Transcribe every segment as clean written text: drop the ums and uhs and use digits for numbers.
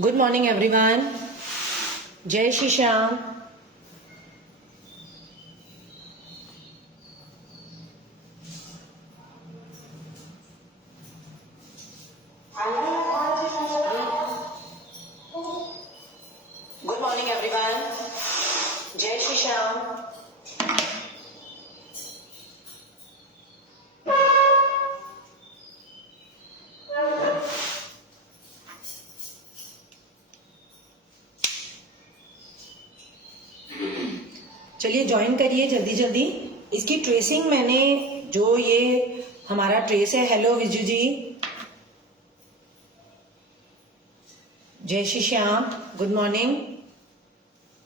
Good morning everyone. जय Shri Shyam. Good morning everyone. जय श्री श्याम। चलिए ज्वाइन करिए जल्दी जल्दी। इसकी ट्रेसिंग मैंने जो ये हमारा ट्रेस है। हेलो विजू जी, जय श्री श्याम, गुड मॉर्निंग।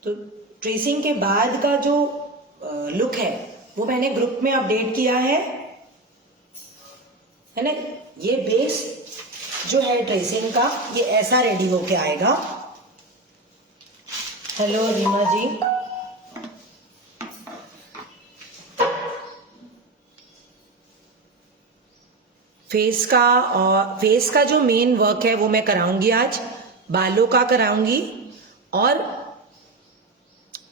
तो ट्रेसिंग के बाद का जो लुक है वो मैंने ग्रुप में अपडेट किया है ना। ये बेस जो है ट्रेसिंग का ये ऐसा रेडी होके आएगा। हेलो रीमा जी, फेस का जो मेन वर्क है वो मैं कराऊंगी आज। बालों का कराऊंगी, और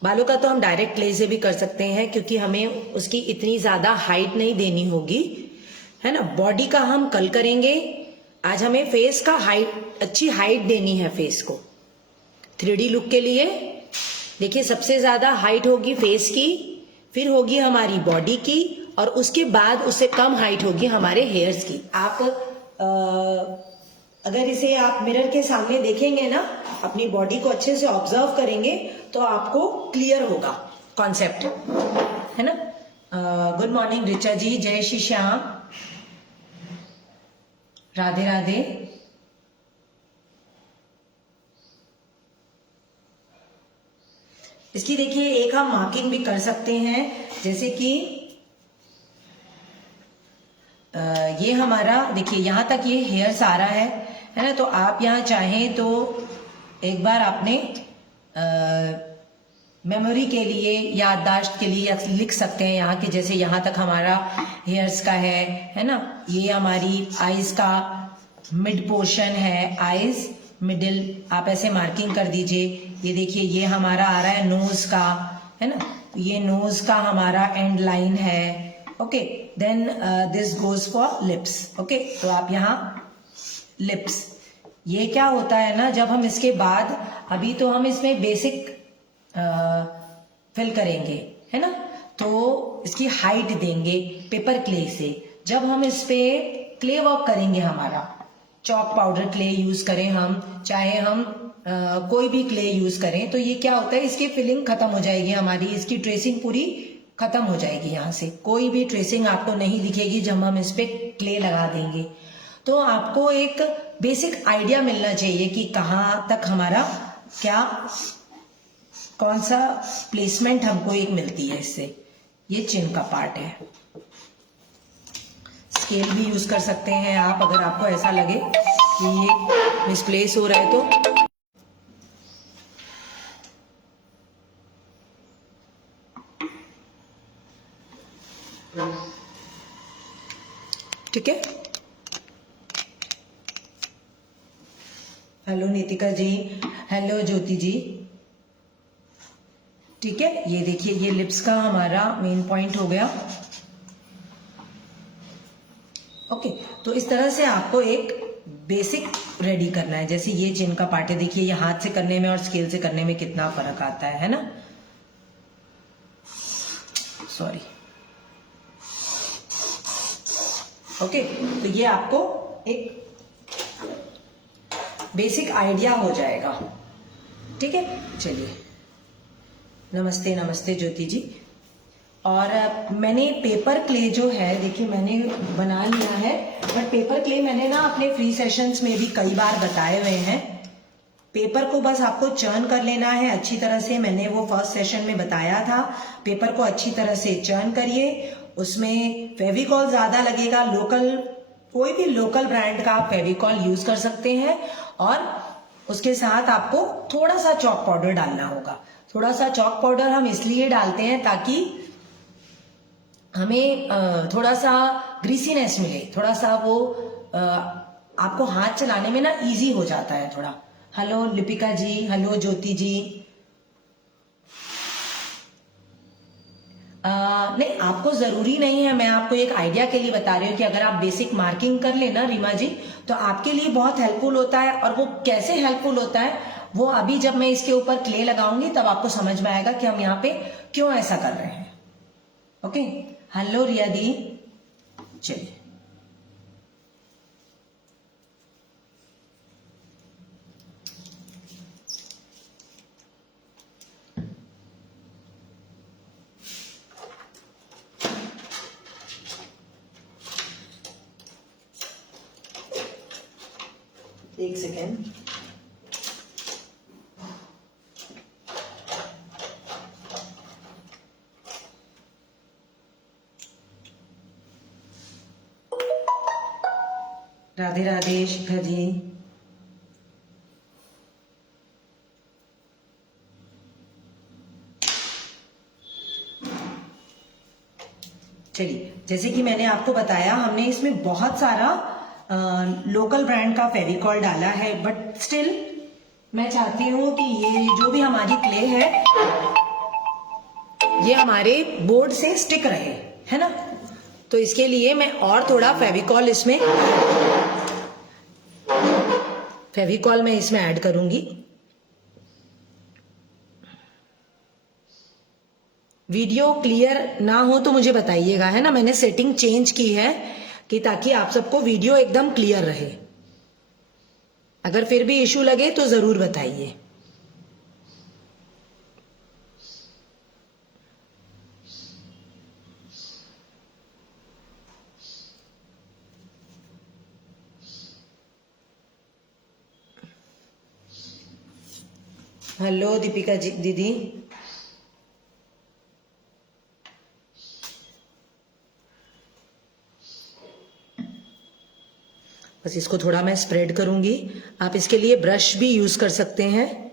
बालों का तो हम डायरेक्ट क्ले से भी कर सकते हैं क्योंकि हमें उसकी इतनी ज्यादा हाइट नहीं देनी होगी, है ना। बॉडी का हम कल करेंगे। आज हमें फेस का अच्छी हाइट देनी है फेस को 3D लुक के लिए। देखिए सबसे ज्यादा हाइट होगी फेस की, फिर होगी हमारी बॉडी की, और उसके बाद उससे कम हाइट होगी हमारे हेयर्स की। आप अगर इसे आप मिरर के सामने देखेंगे ना, अपनी बॉडी को अच्छे से ऑब्जर्व करेंगे तो आपको क्लियर होगा कॉन्सेप्ट, है ना। गुड मॉर्निंग रिचा जी, जय श्री श्याम, राधे राधे। इसकी देखिए एक हम मार्किंग भी कर सकते हैं, जैसे कि ये हमारा देखिए यहाँ तक ये हेयर्स आ रहा है ना। तो आप यहाँ चाहें तो एक बार आपने मेमोरी के लिए, याददाश्त के लिए लिख सकते हैं यहाँ के, जैसे यहाँ तक हमारा हेयर्स का है ना। ये हमारी आईज का मिड पोर्शन है, आईज मिडिल, आप ऐसे मार्किंग कर दीजिए। ये देखिए ये हमारा आ रहा है नोज का, है ना। ये नोज का हमारा एंड लाइन है। Okay, then this goes for lips. Okay, तो आप यहाँ लिप्स, ये क्या होता है ना, जब हम इसके बाद अभी तो हम इसमें बेसिक फिल करेंगे, है ना। तो इसकी हाइट देंगे पेपर क्ले से। जब हम इस पे क्ले वर्क करेंगे, हमारा चॉक पाउडर क्ले यूज करें हम, चाहे हम कोई भी क्ले यूज करें, तो ये क्या होता है, इसकी फिलिंग खत्म हो जाएगी हमारी, इसकी ट्रेसिंग पूरी खत्म हो जाएगी। यहाँ से कोई भी ट्रेसिंग आपको नहीं दिखेगी जब हम इस पे क्ले लगा देंगे। तो आपको एक बेसिक आइडिया मिलना चाहिए कि कहाँ तक हमारा क्या, कौन सा प्लेसमेंट हमको एक मिलती है इससे। ये चिन का पार्ट है। स्केल भी यूज कर सकते हैं आप, अगर आपको ऐसा लगे कि ये मिसप्लेस हो रहा है तो। ठीक है। हेलो नीतिका जी, हेलो ज्योति जी। ठीक है, ये देखिए ये लिप्स का हमारा मेन पॉइंट हो गया। ओके, तो इस तरह से आपको एक बेसिक रेडी करना है। जैसे ये चिन का पार्ट है, देखिए ये हाथ से करने में और स्केल से करने में कितना फर्क आता है ना। सॉरी। ओके, तो ये आपको एक बेसिक आइडिया हो जाएगा। ठीक है, चलिए। नमस्ते नमस्ते ज्योति जी। और मैंने पेपर क्ले जो है, देखिए मैंने बना लिया है, बट पेपर क्ले मैंने ना अपने फ्री सेशंस में भी कई बार बताए हुए हैं। पेपर को बस आपको चर्न कर लेना है अच्छी तरह से। मैंने वो फर्स्ट सेशन में बताया था। पेपर को अच्छी तरह से चर्न करिए, उसमें फेविकॉल ज्यादा लगेगा। लोकल, कोई भी लोकल ब्रांड का आप फेविकॉल यूज कर सकते हैं, और उसके साथ आपको थोड़ा सा चॉक पाउडर डालना होगा। थोड़ा सा चॉक पाउडर हम इसलिए डालते हैं ताकि हमें थोड़ा सा ग्रीसीनेस मिले, थोड़ा सा वो आपको हाथ चलाने में ना इजी हो जाता है थोड़ा। हेलो लिपिका जी, हेलो ज्योति जी। नहीं, आपको जरूरी नहीं है, मैं आपको एक आइडिया के लिए बता रही हूँ कि अगर आप बेसिक मार्किंग कर लेना रीमा जी, तो आपके लिए बहुत हेल्पफुल होता है। और वो कैसे हेल्पफुल होता है, वो अभी जब मैं इसके ऊपर क्ले लगाऊंगी तब आपको समझ में आएगा कि हम यहाँ पे क्यों ऐसा कर रहे हैं। ओके, हेलो रिया दी। चलिए, एक सेकेंड। राधे राधे शिखा जी। चलिए, जैसे कि मैंने आपको बताया, हमने इसमें बहुत सारा लोकल ब्रांड का फेविकॉल डाला है, बट स्टिल मैं चाहती हूँ कि ये जो भी हमारी क्ले है ये हमारे बोर्ड से स्टिक रहे, है ना। तो इसके लिए मैं और थोड़ा फेविकॉल मैं इसमें ऐड करूंगी। वीडियो क्लियर ना हो तो मुझे बताइएगा, है ना। मैंने सेटिंग चेंज की है कि ताकि आप सबको वीडियो एकदम क्लियर रहे। अगर फिर भी इश्यू लगे तो जरूर बताइए। हेलो दीपिका जी दीदी। बस इसको थोड़ा मैं स्प्रेड करूंगी। आप इसके लिए ब्रश भी यूज कर सकते हैं।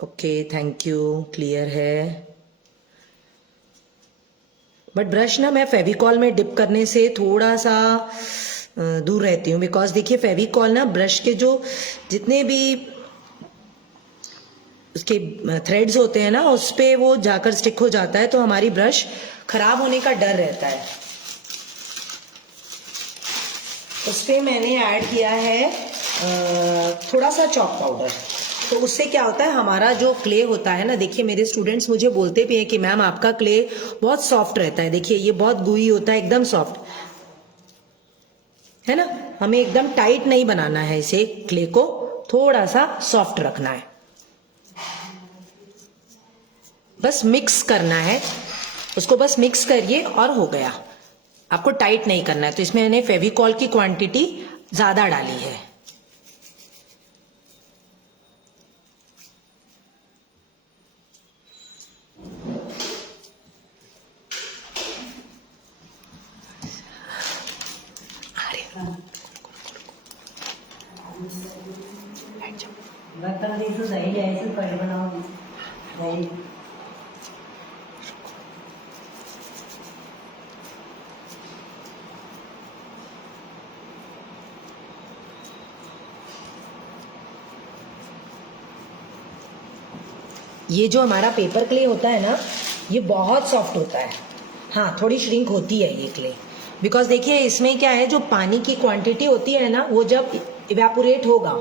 ओके, थैंक यू, क्लियर है। बट ब्रश ना मैं फेविकॉल में डिप करने से थोड़ा सा दूर रहती हूँ, बिकॉज देखिए फेविकॉल ना ब्रश के जो जितने भी उसके थ्रेड्स होते हैं ना, उस पे वो जाकर स्टिक हो जाता है, तो हमारी ब्रश खराब होने का डर रहता है। उस पे मैंने ऐड किया है थोड़ा सा चॉक पाउडर। तो उससे क्या होता है, हमारा जो क्ले होता है ना, देखिए मेरे स्टूडेंट्स मुझे बोलते भी हैं कि मैम आपका क्ले बहुत सॉफ्ट रहता है। देखिए ये बहुत गुई होता है, एकदम सॉफ्ट है ना। हमें एकदम टाइट नहीं बनाना है इसे, क्ले को थोड़ा सा सॉफ्ट रखना है। बस मिक्स करना है उसको, बस मिक्स करिए और हो गया। आपको टाइट नहीं करना है। तो इसमें मैंने फेविकॉल की क्वांटिटी ज्यादा डाली है। ये जो हमारा पेपर क्ले होता है ना, ये बहुत सॉफ्ट होता है। हाँ, थोड़ी श्रिंक होती है ये क्ले, बिकॉज देखिए इसमें क्या है, जो पानी की क्वांटिटी होती है ना, वो जब इवेपोरेट होगा,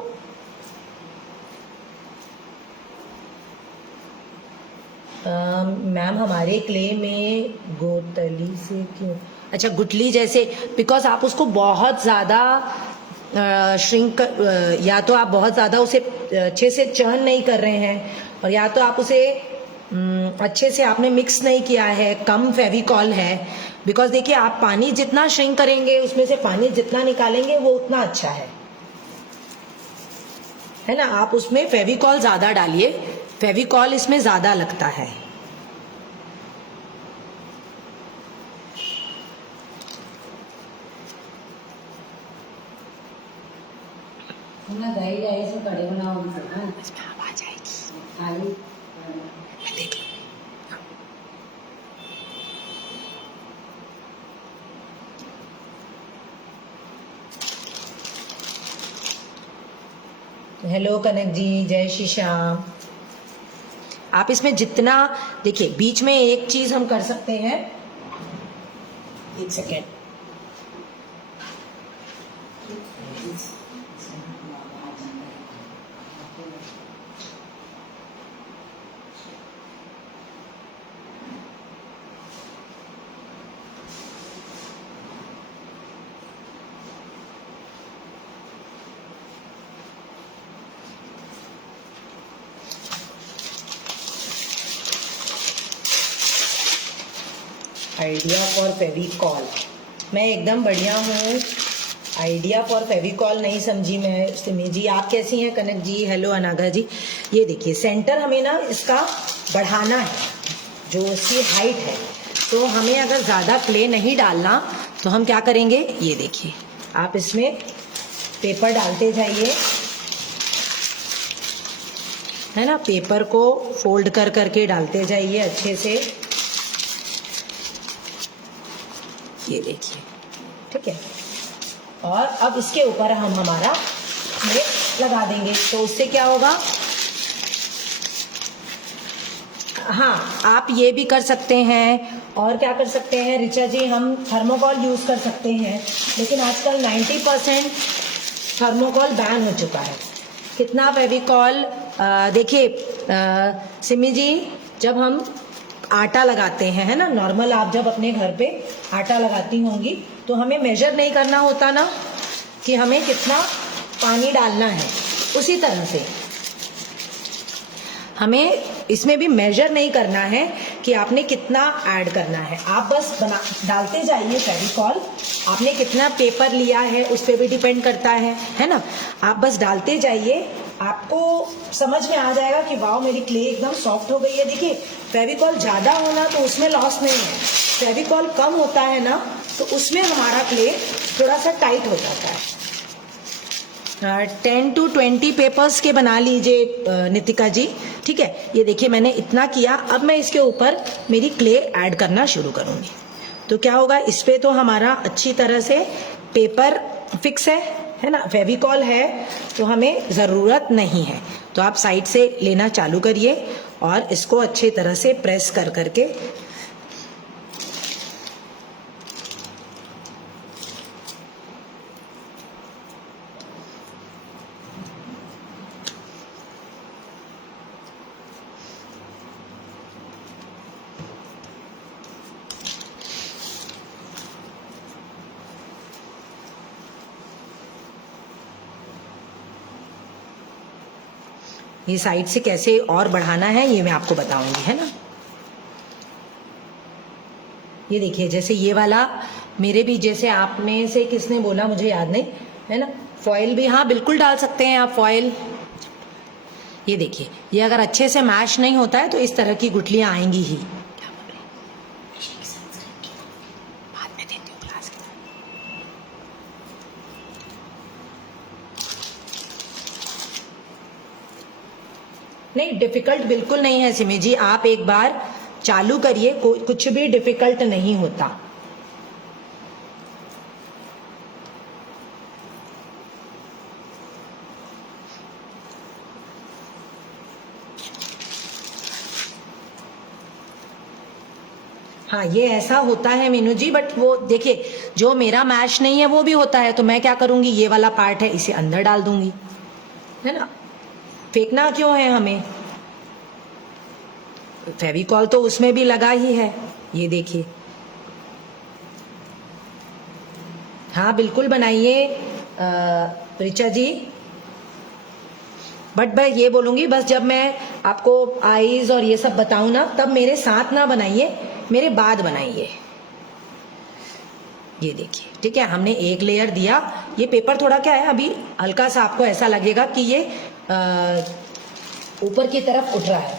मैम हमारे क्ले में गोतली से क्यों, अच्छा गुटली जैसे, बिकॉज आप उसको बहुत ज्यादा श्रिंक, या तो आप बहुत ज्यादा उसे अच्छे से चर्न नहीं कर रहे हैं, और या तो आप उसे अच्छे से आपने मिक्स नहीं किया है, कम फेविकॉल है। बिकॉज देखिए आप पानी जितना श्रिंक करेंगे, उसमें से पानी जितना निकालेंगे वो उतना अच्छा है ना। आप उसमें फेविकॉल ज्यादा डालिए, फेविकॉल इसमें ज्यादा लगता है। दही दही से कड़े बनाओगी ना, आ जाएगी, मैं देख लूंगी। हेलो कनक जी, जय श्री श्याम। आप इसमें जितना, देखिए बीच में एक चीज हम कर सकते हैं, एक सेकेंड, आइडिया फॉर फेविकॉल। मैं एकदम बढ़िया हूँ। आइडिया फॉर फेविकॉल नहीं समझी मैं सिमी जी। आप कैसी हैं कनक जी? हेलो अनाघा जी। ये देखिए सेंटर हमें ना इसका बढ़ाना है, जो इसकी हाइट है। तो हमें अगर ज़्यादा क्ले नहीं डालना तो हम क्या करेंगे, ये देखिए आप इसमें पेपर डालते जाइए, है ना। पेपर को फोल्ड कर करके डालते जाइए अच्छे से, ये देखिए, ठीक है। और अब इसके ऊपर हम हमारा ये लगा देंगे, तो उससे क्या होगा, हाँ आप ये भी कर सकते हैं। और क्या कर सकते हैं ऋचा जी, हम थर्मोकॉल यूज कर सकते हैं, लेकिन आजकल 90% थर्मोकॉल बैन हो चुका है। कितना फेविकॉल, देखिए सिमी जी, जब हम आटा लगाते हैं, है ना, नॉर्मल आप जब अपने घर पे आटा लगाती होंगी तो हमें मेजर नहीं करना होता ना कि हमें कितना पानी डालना है। उसी तरह से हमें इसमें भी मेजर नहीं करना है कि आपने कितना ऐड करना है। आप बस डालते जाइए फेविकॉल। आपने कितना पेपर लिया है उस पर भी डिपेंड करता है ना। आप बस डालते जाइए, आपको समझ में आ जाएगा कि वाह मेरी क्ले एकदम सॉफ्ट हो गई है। देखिए फेविकॉल ज़्यादा होना तो उसमें लॉस नहीं है, फेविकॉल कम होता है ना तो उसमें हमारा क्ले थोड़ा सा टाइट हो जाता है। 10 to 20 पेपर्स के बना लीजिए नितिका जी, ठीक है। ये देखिए मैंने इतना किया। अब मैं इसके ऊपर मेरी क्ले ऐड करना शुरू करूँगी, तो क्या होगा, इस पे तो हमारा अच्छी तरह से पेपर फिक्स है ना, फेविकॉल है, तो हमें ज़रूरत नहीं है। तो आप साइड से लेना चालू करिए और इसको अच्छी तरह से प्रेस कर करके ये साइड से कैसे और बढ़ाना है ये मैं आपको बताऊंगी, है ना। ये देखिए जैसे ये वाला मेरे भी, जैसे आप में से किसने बोला मुझे याद नहीं, है ना, फॉइल भी, हाँ बिल्कुल डाल सकते हैं आप फॉइल। ये देखिए ये अगर अच्छे से मैश नहीं होता है तो इस तरह की गुठलियां आएंगी ही। बाद में देती हूँ क्लास के। नहीं डिफिकल्ट बिल्कुल नहीं है सिमी जी, आप एक बार चालू करिए, कुछ भी डिफिकल्ट नहीं होता। हाँ ये ऐसा होता है मीनू जी, बट वो देखिए जो मेरा मैश नहीं है वो भी होता है, तो मैं क्या करूंगी, ये वाला पार्ट है इसे अंदर डाल दूंगी, है ना। फेंकना क्यों है हमें, फेविकॉल तो उसमें भी लगा ही है। ये देखिए, हाँ बिल्कुल बनाइए ऋचा जी, बट मैं ये बोलूंगी बस जब मैं आपको आईज और ये सब बताऊं ना, तब मेरे साथ ना बनाइए, मेरे बाद बनाइए। ये देखिए, ठीक है, हमने एक लेयर दिया। ये पेपर थोड़ा क्या है अभी हल्का सा, आपको ऐसा लगेगा कि ये ऊपर की तरफ उठ रहा है।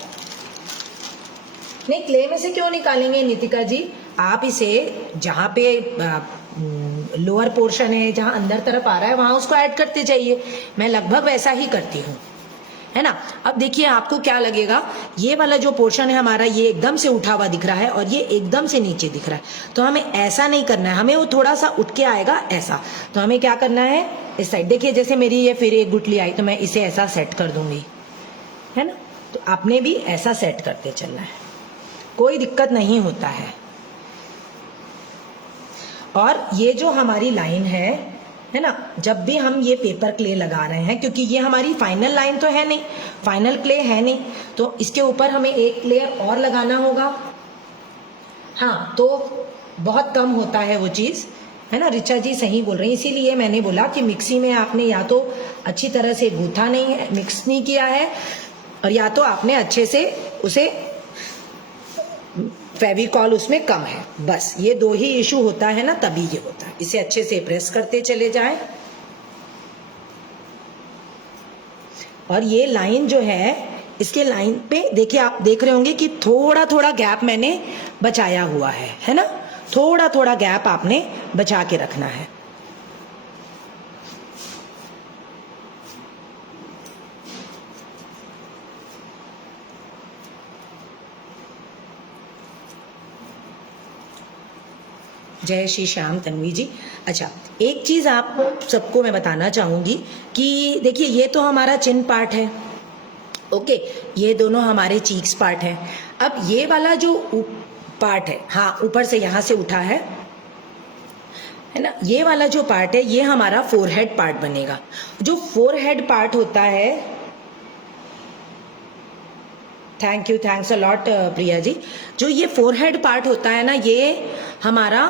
नहीं क्ले में से क्यों निकालेंगे नितिका जी, आप इसे जहां पे लोअर पोर्शन है, जहां अंदर तरफ आ रहा है वहां उसको ऐड करते जाइए। मैं लगभग वैसा ही करती हूँ, है ना। अब देखिए आपको क्या लगेगा, ये वाला जो पोर्शन है हमारा ये एकदम से उठा हुआ दिख रहा है और ये एकदम से नीचे दिख रहा है। तो हमें ऐसा नहीं करना है, हमें वो थोड़ा सा उठ के आएगा ऐसा। तो हमें क्या करना है, इस साइड देखिए जैसे मेरी ये फिर एक गुठली आई तो मैं इसे ऐसा सेट कर दूंगी, है ना। तो आपने भी ऐसा सेट करते चलना है, कोई दिक्कत नहीं होता है। और ये जो हमारी लाइन है ना, जब भी हम ये पेपर क्ले लगा रहे हैं, क्योंकि ये हमारी फाइनल लाइन तो है नहीं, फाइनल क्ले है नहीं, तो इसके ऊपर हमें एक लेयर और लगाना होगा। हाँ, तो बहुत कम होता है वो चीज़, है ना। रिचा जी सही बोल रही हैं, इसीलिए मैंने बोला कि मिक्सी में आपने या तो अच्छी तरह से गूथा नहीं है, मिक्स नहीं किया है, और या तो आपने अच्छे से उसे फेविकॉल उसमें कम है, बस ये दो ही इशू होता है ना, तभी ये होता है। इसे अच्छे से प्रेस करते चले जाएं। और ये लाइन जो है, इसके लाइन पे देखिए आप देख रहे होंगे कि थोड़ा थोड़ा गैप मैंने बचाया हुआ है ना। थोड़ा थोड़ा गैप आपने बचा के रखना है। जय श्री श्याम तन्वी जी। अच्छा, एक चीज आप सबको मैं बताना चाहूंगी कि देखिए ये तो हमारा चिन पार्ट है, ओके, ये दोनों हमारे चीक्स पार्ट है। अब ये वाला जो पार्ट है, हाँ ऊपर से यहां से उठा है ना, ये वाला जो पार्ट है ये हमारा फोरहेड पार्ट बनेगा। जो फोरहेड पार्ट होता है, thank you, thanks a lot Priya ji. जो ये फोरहेड पार्ट होता है ना, ये हमारा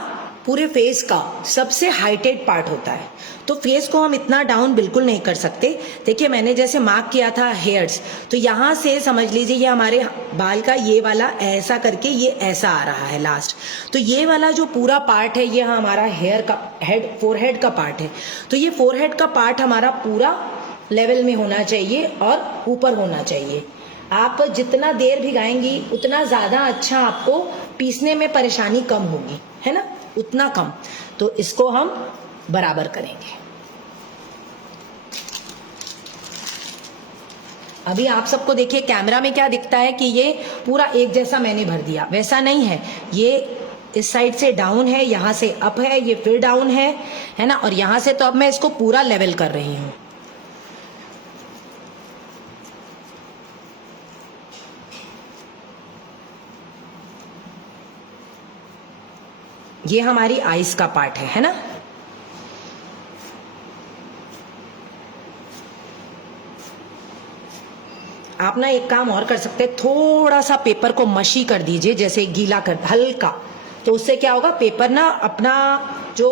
पूरे फेस का सबसे हाइटेड पार्ट होता है। तो फेस को हम इतना डाउन बिल्कुल नहीं कर सकते। देखिए मैंने जैसे मार्क किया था हेयर्स, तो यहाँ से समझ लीजिए ये हमारे बाल का ये वाला ऐसा करके ये ऐसा आ रहा है लास्ट। तो ये वाला जो पूरा पार्ट है ये हमारा हेयर का फोरहेड का पार्ट है। तो ये फोरहेड का पार्ट हमारा पूरा लेवल में होना चाहिए और ऊपर होना चाहिए। आप जितना देर भिगाएंगी उतना ज्यादा अच्छा, आपको पीसने में परेशानी कम होगी, है ना, उतना कम। तो इसको हम बराबर करेंगे। अभी आप सबको देखिए कैमरा में क्या दिखता है कि ये पूरा एक जैसा मैंने भर दिया, वैसा नहीं है। ये इस साइड से डाउन है, यहां से अप है, ये फिर डाउन है ना, और यहां से तो अब मैं इसको पूरा लेवल कर रही हूं। ये हमारी आईज का पार्ट है ना। आप ना एक काम और कर सकते हैं, थोड़ा सा पेपर को मशी कर दीजिए, जैसे गीला कर हल्का। तो उससे क्या होगा, पेपर ना अपना जो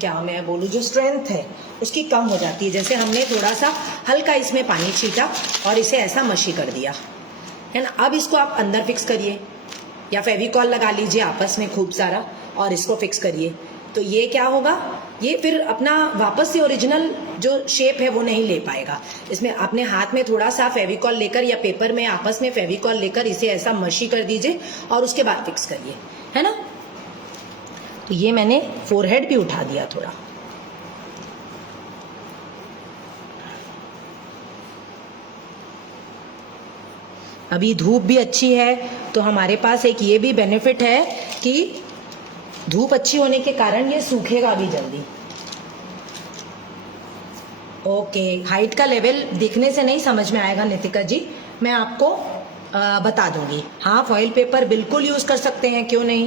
क्या मैं बोलूँ, जो स्ट्रेंथ है उसकी कम हो जाती है। जैसे हमने थोड़ा सा हल्का इसमें पानी छीटा और इसे ऐसा मशी कर दिया, है ना। अब इसको आप अंदर फिक्स करिए या फेविकॉल लगा लीजिए आपस में खूब सारा और इसको फिक्स करिए। तो ये क्या होगा, ये फिर अपना वापस से ओरिजिनल जो शेप है वो नहीं ले पाएगा। इसमें अपने हाथ में थोड़ा सा फेविकॉल लेकर या पेपर में आपस में फेविकॉल लेकर इसे ऐसा मशी कर दीजिए और उसके बाद फिक्स करिए, है ना। तो ये मैंने फोरहेड भी उठा दिया थोड़ा। अभी धूप भी अच्छी है तो हमारे पास एक ये भी बेनिफिट है कि धूप अच्छी होने के कारण ये सूखेगा भी जल्दी। ओके, हाइट का लेवल दिखने से नहीं समझ में आएगा नितिका जी, मैं आपको बता दूंगी। हाँ, फॉइल पेपर बिल्कुल यूज कर सकते हैं, क्यों नहीं।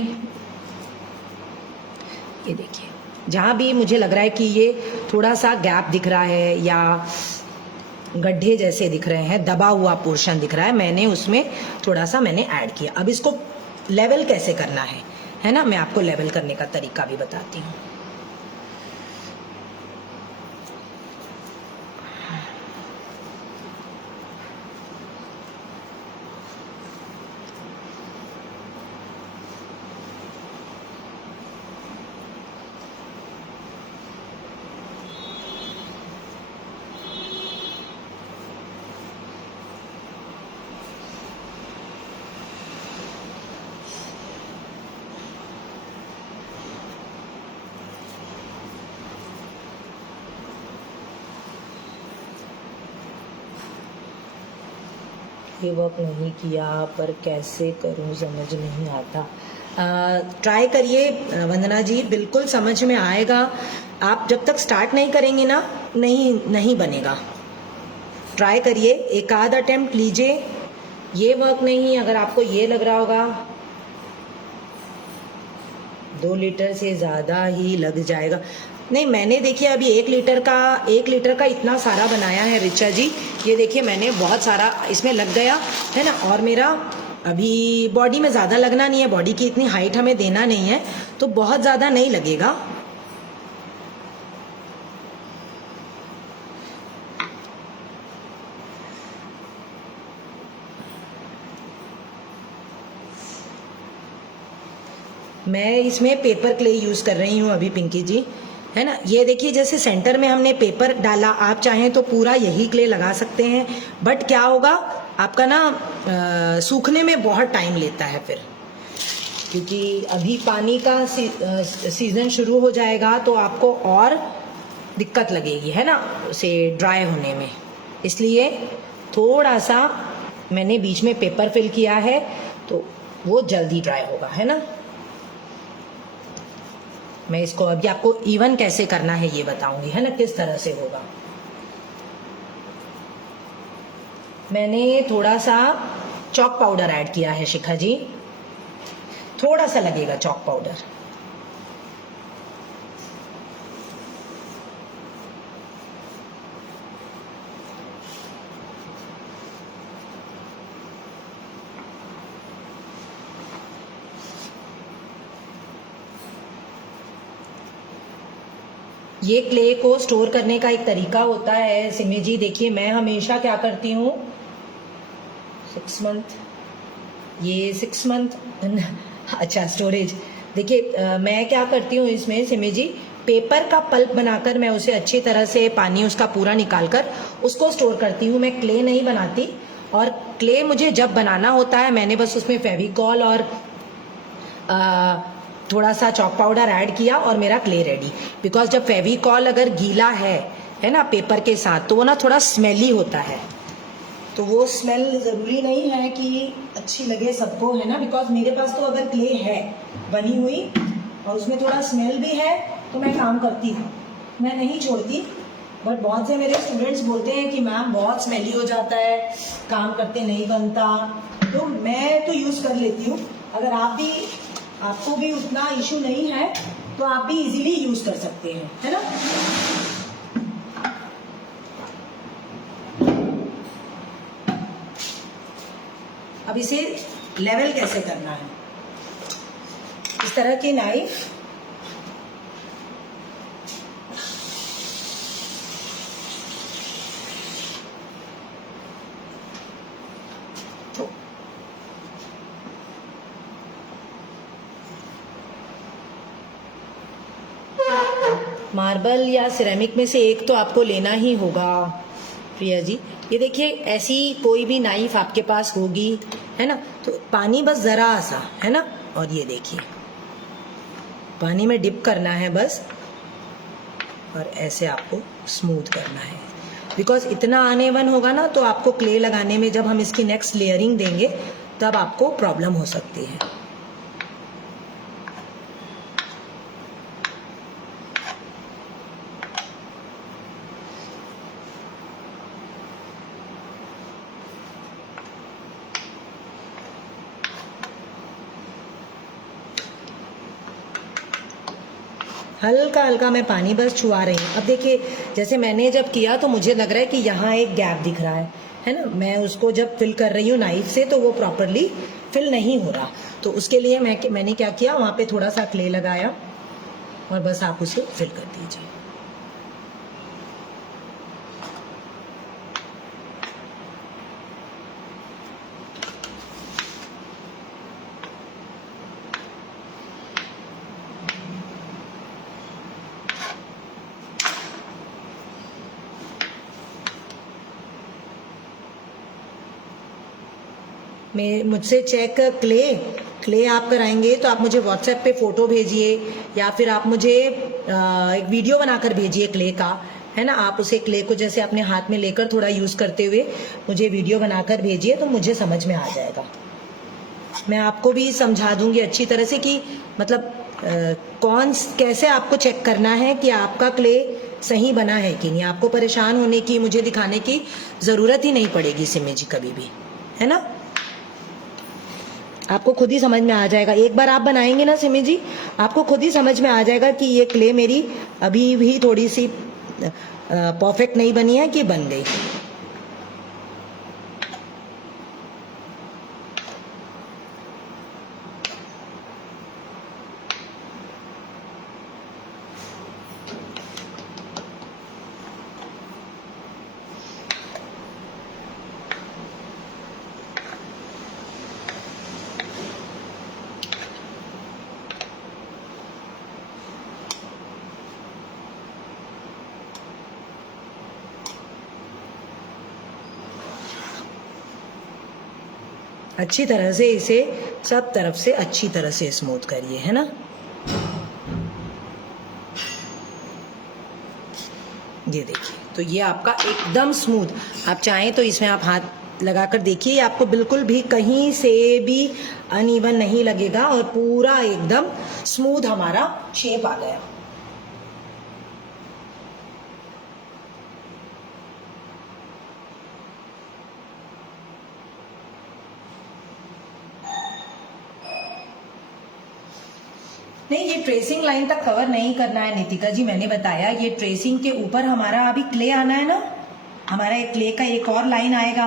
ये देखिए जहां भी मुझे लग रहा है कि ये थोड़ा सा गैप दिख रहा है या गड्ढे जैसे दिख रहे हैं, दबा हुआ पोर्शन दिख रहा है, मैंने उसमें थोड़ा सा मैंने ऐड किया। अब इसको लेवल कैसे करना है ना, मैं आपको लेवल करने का तरीका भी बताती हूँ। ये वर्क नहीं किया पर कैसे करूं समझ नहीं आता। ट्राई करिए वंदना जी, बिल्कुल समझ में आएगा। आप जब तक स्टार्ट नहीं करेंगे ना, नहीं बनेगा। ट्राई करिए, एक आध अटेम्प्ट लीजिए। ये वर्क नहीं, अगर आपको ये लग रहा होगा 2 लीटर से ज़्यादा ही लग जाएगा। नहीं, मैंने देखिए अभी 1 लीटर का इतना सारा बनाया है रिचा जी। ये देखिए मैंने बहुत सारा इसमें लग गया है ना। और मेरा अभी बॉडी में ज़्यादा लगना नहीं है, बॉडी की इतनी हाइट हमें देना नहीं है, तो बहुत ज़्यादा नहीं लगेगा। मैं इसमें पेपर क्ले यूज़ कर रही हूँ अभी पिंकी जी, है ना। ये देखिए जैसे सेंटर में हमने पेपर डाला, आप चाहें तो पूरा यही क्ले लगा सकते हैं, बट क्या होगा आपका ना सूखने में बहुत टाइम लेता है फिर, क्योंकि अभी पानी का सीज़न शुरू हो जाएगा तो आपको और दिक्कत लगेगी, है ना, उसे ड्राई होने में। इसलिए थोड़ा सा मैंने बीच में पेपर फिल किया है तो वो जल्दी ड्राई होगा, है ना। मैं इसको अभी आपको इवन कैसे करना है ये बताऊंगी, है ना, किस तरह से होगा। मैंने थोड़ा सा चॉक पाउडर ऐड किया है शिखा जी, थोड़ा सा लगेगा चॉक पाउडर। ये क्ले को स्टोर करने का एक तरीका होता है सिमी जी। देखिए मैं हमेशा क्या करती हूँ, 6 मंथ, ये 6 मंथ अच्छा स्टोरेज। देखिए मैं क्या करती हूँ इसमें सिमी जी, पेपर का पल्प बनाकर मैं उसे अच्छी तरह से पानी उसका पूरा निकाल कर उसको स्टोर करती हूँ। मैं क्ले नहीं बनाती, और क्ले मुझे जब बनाना होता है मैंने बस उसमें फेविकॉल और थोड़ा सा चॉक पाउडर ऐड किया और मेरा क्ले रेडी। बिकॉज जब फेविकॉल अगर गीला है ना पेपर के साथ, तो वो ना थोड़ा स्मेली होता है, तो वो स्मेल ज़रूरी नहीं है कि अच्छी लगे सबको, है ना। बिकॉज मेरे पास तो अगर क्ले है बनी हुई और उसमें थोड़ा स्मेल भी है तो मैं काम करती हूँ, मैं नहीं छोड़ती। बट बहुत से मेरे स्टूडेंट्स बोलते हैं कि मैम बहुत स्मेली हो जाता है, काम करते नहीं बनता, तो मैं तो यूज़ कर लेती हूँ। अगर आपको भी उतना इशू नहीं है तो आप भी इजीली यूज कर सकते हैं, है ना। अब इसे लेवल कैसे करना है, इस तरह की नाइफ मार्बल या सिरेमिक में से एक तो आपको लेना ही होगा प्रिया जी। ये देखिए ऐसी कोई भी नाइफ आपके पास होगी, है ना, तो पानी बस जरा सा, है ना, और ये देखिए पानी में डिप करना है बस, और ऐसे आपको स्मूथ करना है। बिकॉज इतना अनइवन होगा ना तो आपको क्ले लगाने में जब हम इसकी नेक्स्ट लेयरिंग देंगे तब आपको प्रॉब्लम हो सकती है। हल्का हल्का मैं पानी बस छुआ रही हूँ। अब देखिए जैसे मैंने जब किया तो मुझे लग रहा है कि यहाँ एक गैप दिख रहा है ना। मैं उसको जब फिल कर रही हूँ नाइफ से तो वो प्रॉपरली फिल नहीं हो रहा, तो उसके लिए मैंने क्या किया, वहाँ पे थोड़ा सा क्ले लगाया और बस आप उसे फिल कर दीजिए। मुझसे चेक क्ले आप कराएंगे तो आप मुझे व्हाट्सएप पे फ़ोटो भेजिए, या फिर आप मुझे एक वीडियो बनाकर भेजिए क्ले का, है ना, आप उसे क्ले को जैसे अपने हाथ में लेकर थोड़ा यूज करते हुए मुझे वीडियो बनाकर भेजिए तो मुझे समझ में आ जाएगा। मैं आपको भी समझा दूंगी अच्छी तरह से कि मतलब कैसे आपको चेक करना है कि आपका क्ले सही बना है कि नहीं। आपको परेशान होने की, मुझे दिखाने की जरूरत ही नहीं पड़ेगी सिमी जी कभी भी, है ना। आपको खुद ही समझ में आ जाएगा। एक बार आप बनाएंगे ना सिमी जी, आपको खुद ही समझ में आ जाएगा कि ये क्ले मेरी अभी भी थोड़ी सी परफेक्ट नहीं बनी है कि बन गई। अच्छी तरह से इसे सब तरफ से अच्छी तरह से स्मूथ करिए, है ना। ये देखिए, तो ये आपका एकदम स्मूथ। आप चाहें तो इसमें आप हाथ लगाकर देखिए, आपको बिल्कुल भी कहीं से भी अनइवन नहीं लगेगा और पूरा एकदम स्मूथ हमारा शेप आ गया। नहीं, ये ट्रेसिंग लाइन तक कवर नहीं करना है नितिका जी, मैंने बताया ये ट्रेसिंग के ऊपर हमारा अभी क्ले आना है ना, हमारा एक क्ले का एक और लाइन आएगा,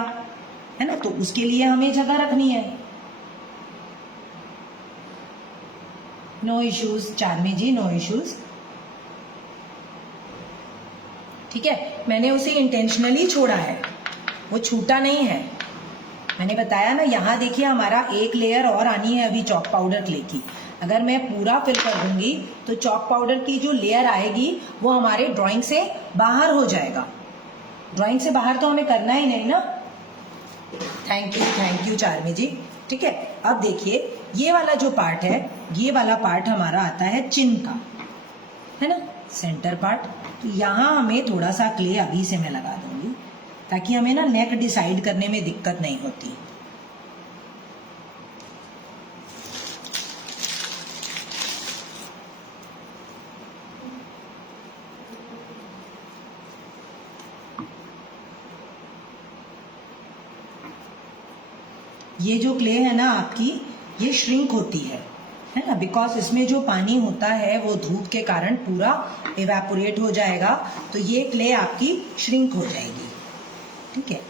है ना, तो उसके लिए हमें जगह रखनी है। नो इश्यूज चार्मी जी, नो इश्यूज। ठीक है, मैंने उसे इंटेंशनली छोड़ा है, वो छूटा नहीं है। मैंने बताया ना, यहाँ देखिए हमारा एक लेयर और आनी है अभी चॉक पाउडर क्ले की। अगर मैं पूरा फिल कर दूंगी तो चॉक पाउडर की जो लेयर आएगी वो हमारे ड्राइंग से बाहर हो जाएगा। ड्राइंग से बाहर तो हमें करना ही नहीं ना। थैंक यू चार्मी जी। ठीक है, अब देखिए ये वाला जो पार्ट है, ये वाला पार्ट हमारा आता है चिन का, है ना, सेंटर पार्ट। तो यहाँ हमें थोड़ा सा क्ले अभी से मैं लगा दूंगी ताकि हमें ना नेक डिसाइड करने में दिक्कत नहीं होती। ये जो क्ले है ना आपकी, ये श्रिंक होती है ना, बिकॉज इसमें जो पानी होता है वो धूप के कारण पूरा इवेपोरेट हो जाएगा, तो ये क्ले आपकी श्रिंक हो जाएगी। ठीक है,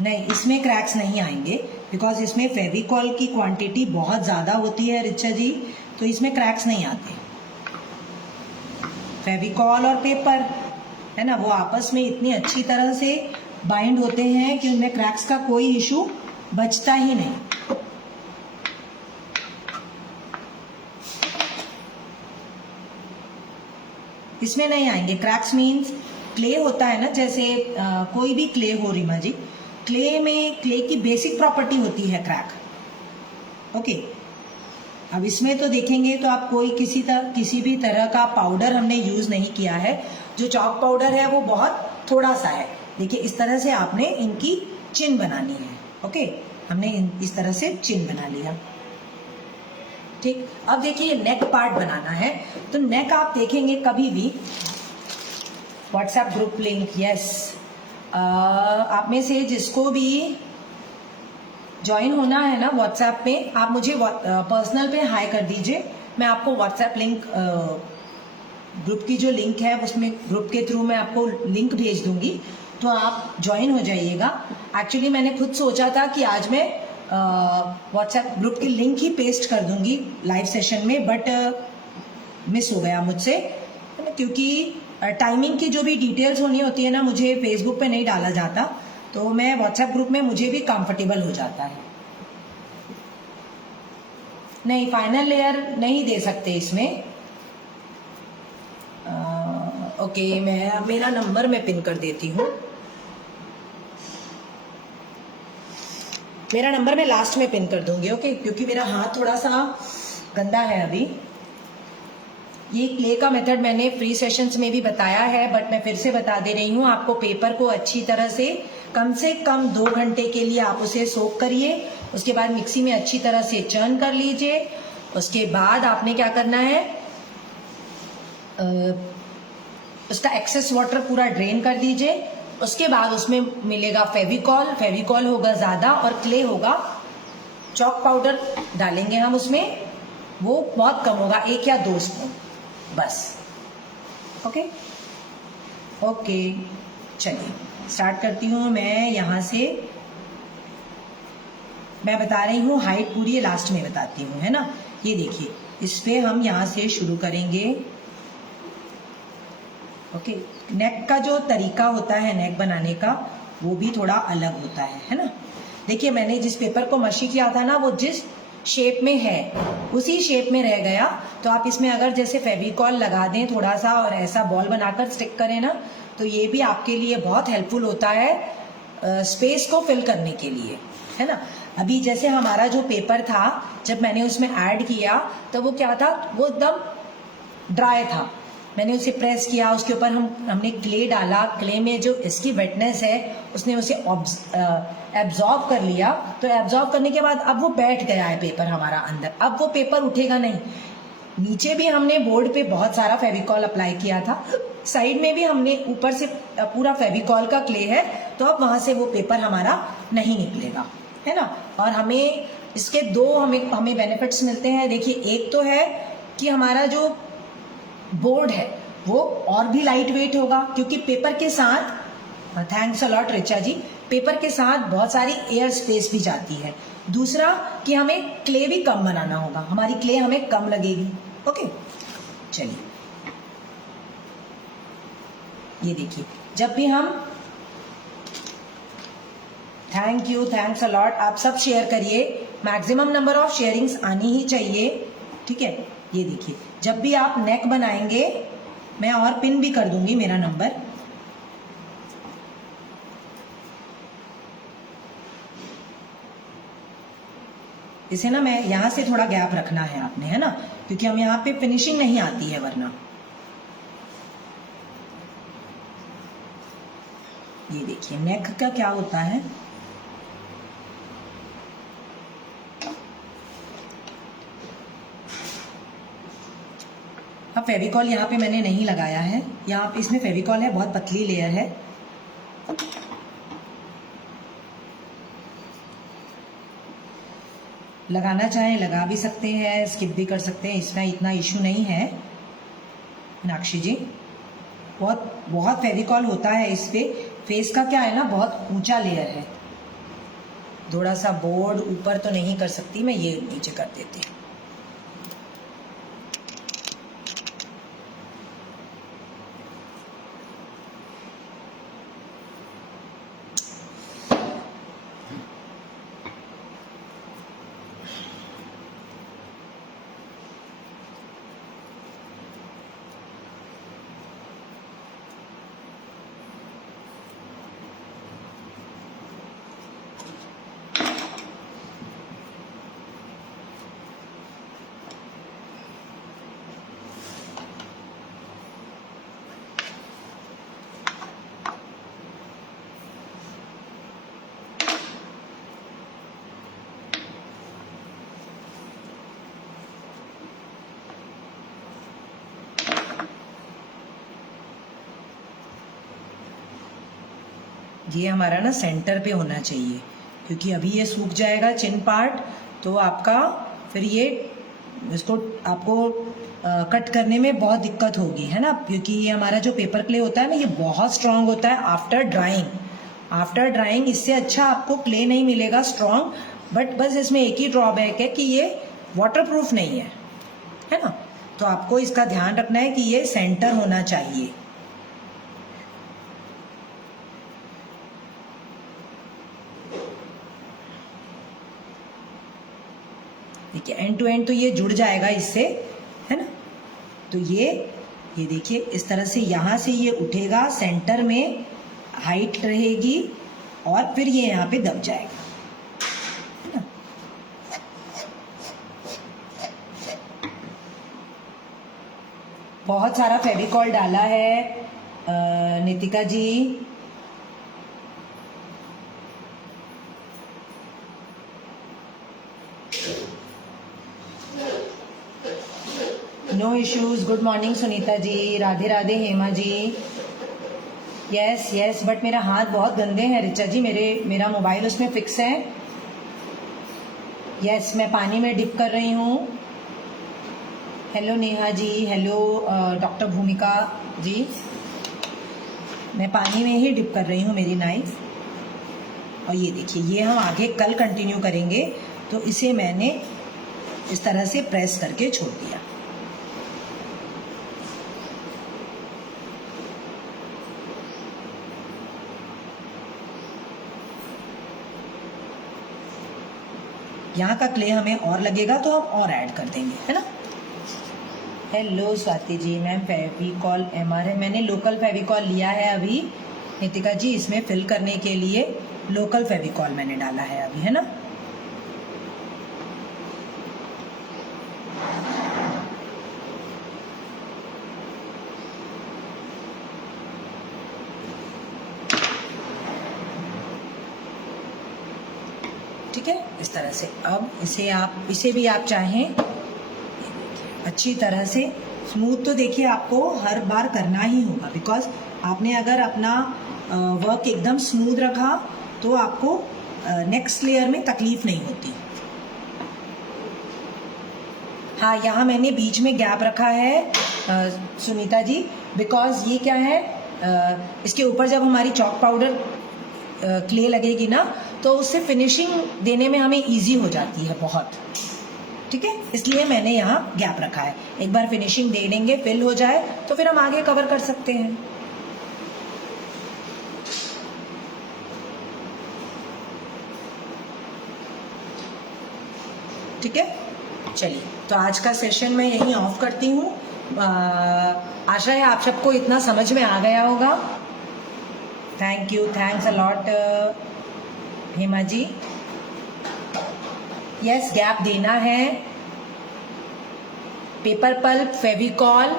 नहीं इसमें क्रैक्स नहीं आएंगे बिकॉज इसमें फेविकॉल की क्वांटिटी बहुत ज्यादा होती है रिचा जी, तो इसमें क्रैक्स नहीं आते। फेविकॉल और पेपर है ना, वो आपस में इतनी अच्छी तरह से बाइंड होते हैं कि उनमें क्रैक्स का कोई इशू बचता ही नहीं। इसमें नहीं आएंगे क्रैक्स। मीन्स क्ले होता है ना, जैसे कोई भी क्ले हो रीमा जी, क्ले में क्ले की बेसिक प्रॉपर्टी होती है क्रैक। ओके, अब इसमें तो देखेंगे तो आप कोई किसी भी तरह का पाउडर हमने यूज नहीं किया है। जो चॉक पाउडर है वो बहुत थोड़ा सा है। देखिए इस तरह से आपने इनकी चिन बनानी है। ओके, हमने इस तरह से चिन बना लिया। ठीक, अब देखिए नेक पार्ट बनाना है, तो नेक आप देखेंगे कभी भी व्हाट्सएप ग्रुप लिंक, यस, आप में से जिसको भी ज्वाइन होना है ना व्हाट्सएप पे, आप मुझे पर्सनल पे हाई कर दीजिए। मैं आपको व्हाट्सएप लिंक, ग्रुप की जो लिंक है उसमें ग्रुप के थ्रू मैं आपको लिंक भेज दूंगी, तो आप ज्वाइन हो जाइएगा। एक्चुअली मैंने खुद सोचा था कि आज मैं व्हाट्सएप ग्रुप की लिंक ही पेस्ट कर दूंगी लाइव सेशन में, बट मिस हो गया मुझसे, क्योंकि टाइमिंग की जो भी डिटेल्स होनी होती है ना, मुझे फेसबुक पे नहीं डाला जाता, तो मैं व्हाट्सएप ग्रुप में मुझे भी कंफर्टेबल हो जाता है। नहीं, फाइनल लेयर नहीं दे सकते इसमें। ओके, मैं मेरा नंबर मैं पिन कर देती हूँ। मेरा नंबर मैं लास्ट में पिन कर दूंगी, ओके, क्योंकि मेरा हाथ थोड़ा सा गंदा है अभी। ये क्ले का मेथड मैंने फ्री सेशंस में भी बताया है, बट मैं फिर से बता दे रही हूँ आपको। पेपर को अच्छी तरह से कम 2 घंटे के लिए आप उसे सोक करिए। उसके बाद मिक्सी में अच्छी तरह से चर्न कर लीजिए। उसके बाद आपने क्या करना है, उसका एक्सेस वाटर पूरा ड्रेन कर दीजिए। उसके बाद उसमें मिलेगा फेविकॉल होगा ज्यादा और क्ले होगा। चॉक पाउडर डालेंगे हम उसमें, वो बहुत कम होगा, 1 या 2 स्पून बस। ओके ओके, चलिए स्टार्ट करती हूँ मैं यहाँ से। मैं बता रही हूँ हाइट पूरी लास्ट में बताती हूँ, है ना। ये देखिए, इस पे हम यहाँ से शुरू करेंगे। ओके, नेक का जो तरीका होता है नेक बनाने का, वो भी थोड़ा अलग होता है ना। देखिए, मैंने जिस पेपर को मशी किया था ना, वो जिस शेप में है उसी शेप में रह गया। तो आप इसमें अगर जैसे फेविकॉल लगा दें थोड़ा सा और ऐसा बॉल बनाकर स्टिक करें ना, तो ये भी आपके लिए बहुत हेल्पफुल होता है स्पेस को फिल करने के लिए, है ना। अभी जैसे हमारा जो पेपर था, जब मैंने उसमें ऐड किया तो वो क्या था, वो एकदम ड्राई था। मैंने उसे प्रेस किया, उसके ऊपर हमने क्ले डाला। क्ले में जो इसकी वेटनेस है उसने उसे एब्जॉर्ब कर लिया। तो एब्जॉर्ब करने के बाद अब वो बैठ गया है पेपर हमारा अंदर। अब वो पेपर उठेगा नहीं। नीचे भी हमने बोर्ड पे बहुत सारा फेविकॉल अप्लाई किया था, साइड में भी हमने ऊपर से पूरा फेविकॉल का क्ले है, तो अब वहां से वो पेपर हमारा नहीं निकलेगा, है ना। और हमें इसके दो हमें बेनिफिट्स मिलते हैं। देखिए, एक तो है कि हमारा जो बोर्ड है वो और भी लाइट वेट होगा, क्योंकि पेपर के साथ, thanks a lot Richa ji, paper के साथ बहुत सारी एयर स्पेस भी जाती है। दूसरा कि हमें क्ले भी कम बनाना होगा, हमारी क्ले हमें कम लगेगी। ओके, चलिए ये देखिए, जब भी हम, थैंक्स अ लॉट, आप सब शेयर करिए, मैक्सिमम नंबर ऑफ शेयरिंग्स आनी ही चाहिए, ठीक है। ये देखिए, जब भी आप नेक बनाएंगे, मैं और पिन भी कर दूंगी मेरा नंबर। इसे ना मैं यहां से थोड़ा गैप रखना है आपने, है ना, क्योंकि हम यहाँ पे फिनिशिंग नहीं आती है वरना। ये देखिए, नेक का क्या होता है, अब फेविकॉल यहाँ पे मैंने नहीं लगाया है, यहाँ पे इसमें फेविकॉल है, बहुत पतली लेयर है। लगाना चाहें लगा भी सकते हैं, स्किप भी कर सकते हैं, इसमें इतना इशू नहीं है मीनाक्षी जी। बहुत फेविकॉल होता है इस पे। फेस का क्या है ना, बहुत ऊंचा लेयर है, थोड़ा सा बोर्ड ऊपर तो नहीं कर सकती मैं, ये नीचे कर देती हूँ। ये हमारा ना सेंटर पे होना चाहिए, क्योंकि अभी ये सूख जाएगा चिन पार्ट, तो आपका फिर ये इसको आपको कट करने में बहुत दिक्कत होगी, है ना, क्योंकि ये हमारा जो पेपर क्ले होता है ना, ये बहुत स्ट्रांग होता है आफ्टर ड्राइंग। इससे अच्छा आपको क्ले नहीं मिलेगा स्ट्रांग, बट बस इसमें एक ही ड्रॉबैक है कि ये वाटरप्रूफ नहीं है ना। तो आपको इसका ध्यान रखना है कि ये सेंटर होना चाहिए। देखिए, एंड टू एंड तो ये जुड़ जाएगा इससे, है ना। तो ये देखिए, इस तरह से यहाँ से ये उठेगा, सेंटर में हाइट रहेगी और फिर ये यहाँ पे दब जाएगा। बहुत सारा फेविकॉल डाला है Nitika ji. No issues. Good morning Sunita ji, Radhe Radhe Hema ji. Yes yes, but मेरा हाथ बहुत गंदे हैं रिचा जी, मेरा मोबाइल उसमें फिक्स है। यस, मैं पानी में डिप कर रही हूँ। Hello Neha ji, hello doctor भूमिका जी, मैं पानी में ही डिप कर रही हूँ मेरी नाइफ। और ये देखिए, ये हम आगे कल कंटिन्यू करेंगे, तो इसे मैंने इस तरह से प्रेस करके छोड़ दिया। यहाँ का क्ले हमें और लगेगा तो हम और ऐड कर देंगे, है ना। Hello Swati ji, ma'am Fevicol MR है, मैंने लोकल फेविकॉल लिया है अभी नितिका जी, इसमें फिल करने के लिए लोकल फेविकॉल मैंने डाला है अभी, है ना। ठीक है, इस तरह से। अब इसे भी आप चाहें अच्छी तरह से स्मूथ, तो देखिए आपको हर बार करना ही होगा, बिकॉज आपने अगर अपना वर्क एकदम स्मूथ रखा तो आपको नेक्स्ट लेयर में तकलीफ नहीं होती। हाँ, यहाँ मैंने बीच में गैप रखा है सुनीता जी, बिकॉज ये क्या है, इसके ऊपर जब हमारी चॉक पाउडर क्ले लगेगी ना, तो उससे फिनिशिंग देने में हमें इजी हो जाती है बहुत। ठीक है, इसलिए मैंने यहाँ गैप रखा है। एक बार फिनिशिंग दे देंगे, फिल हो जाए तो फिर हम आगे कवर कर सकते हैं। ठीक है, चलिए, तो आज का सेशन मैं यहीं ऑफ करती हूँ। आशा है आप सबको इतना समझ में आ गया होगा। Thank you, thanks a lot Hema ji. Yes, gap देना है। पेपर पल्प, फेविकॉल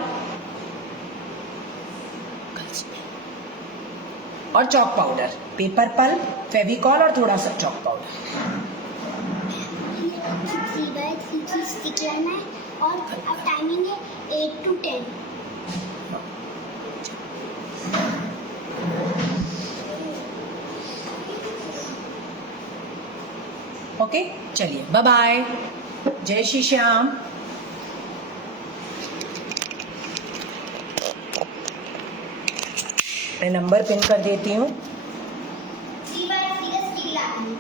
और chalk powder. Paper pulp, Fevicol और थोड़ा सा चॉक पाउडर। 3x3 की स्टिक लेना है और अब टाइमिंग है 8 to 10। ओके, चलिए, बाय बाय, जय श्री श्याम। मैं नंबर पिन कर देती हूँ। 3x3 का स्टिक लाना है।